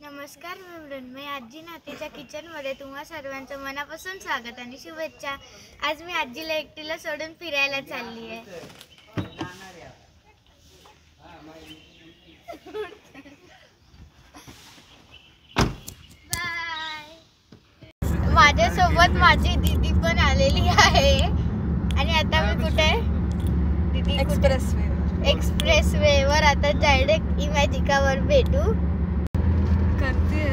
नमस्कार, मी मृण्मयी आजी नातीच्या किचनमध्ये तुम्हा सर्वांचं मनापासून स्वागत आणि शुभेच्छा। आज मी आजीला एकटीला सोडून फिरायला चालली आहे। बाय। माझ्यासोबत माझी दीदी पण आलेली आहे आणि आता मी कुठे दीदी एक्सप्रेसवेवर आता डायरेक्ट इमॅजिकावर भेटू करते।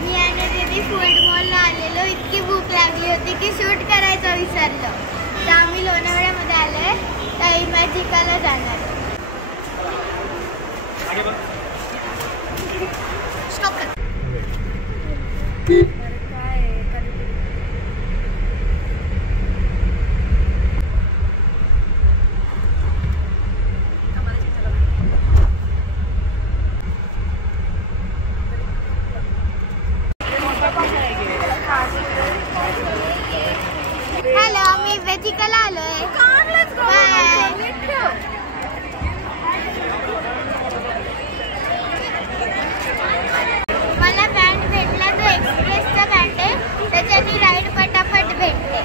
मी आणि दीदी फूड मॉलला आलेलो, इतकी भूक लागली होती की शूट करायचं विसरलो, तर आम्ही लोणावळ्यामध्ये आलोय, तर इमॅजिकाला जाणार। हॅलो, आम्ही इमॅजिकाला आलोय। मला बँड भेटला, तो एक्सप्रेसचा बँड आहे, त्याच्यानी राईड पटापट भेटते।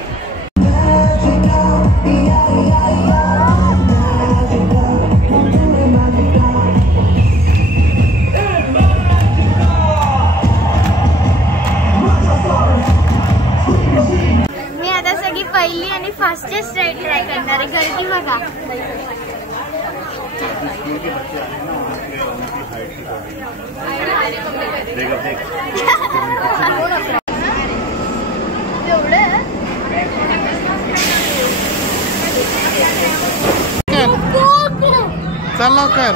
पहिली आणि फास्टेस्ट राईड ट्राय करणार आहे। गर्दी बघा। चल लवकर।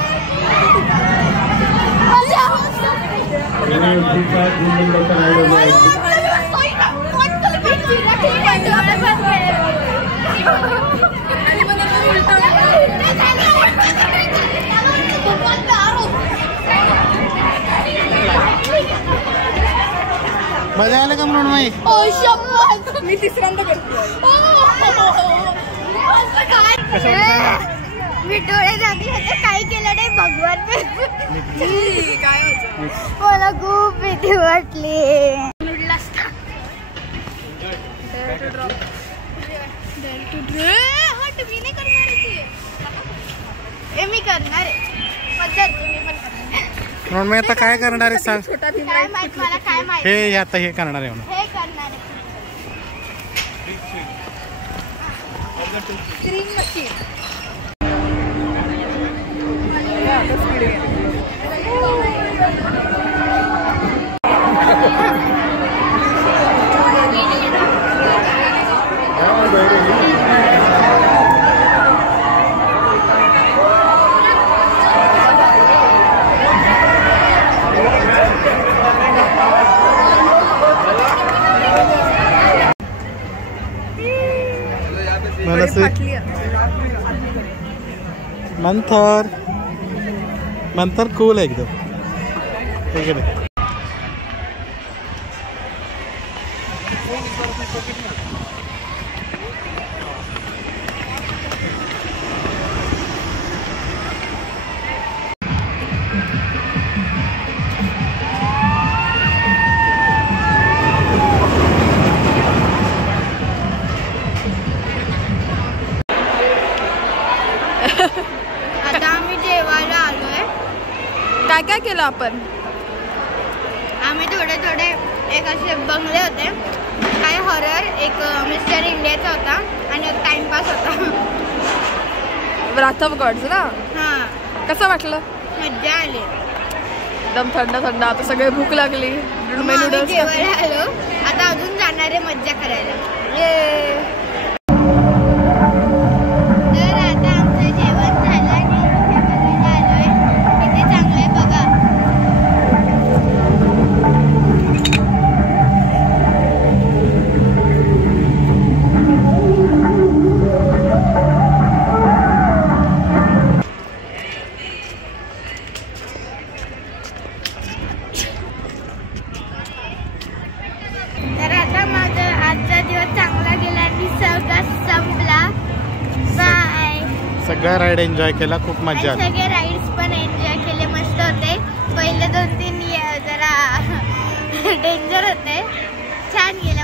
मजा आला का म्हणून माही? मी तिसऱ्यांदा करते। मी डोळे लागले होते, काही केलं नाही भगवान। काय होतं? मला खूप भीती वाटली। मी करणार आहे, म्हणून मी आता काय करणार आहे सांग? काय माहित मला, काय माहित। हे आता हे करणार आहे म्हणून हे करणार आहे। Screen machine. मंथर मंथर कूल है एकदम, ठीक है। आता आम्ही जेवायला आलोय। काय काय केलं आपण? आम्ही थोडे थोडे एक असे बंगले होते, काय हॉरर, एक मिस्टर इंडियाचा होता आणि एक टाइमपास होता। व्राथ ऑफ गॉड्स ना? हां, कसं वाटलं? मज्जा आली, एकदम थंड थंड। आता सगळे भूक लागली, नूडल्स जेवायला आलो, आता अजून जाणार आहे मज्जा करायला। तर आता माझा आजचा दिवस चांगला गेला। सगळ्या राईड एन्जॉय केला, खूप मजा आणि आली. सगळे राईड्स पण एन्जॉय केले, मस्त होते. पहिले 2-3 जरा डेंजर होते, छान गेले.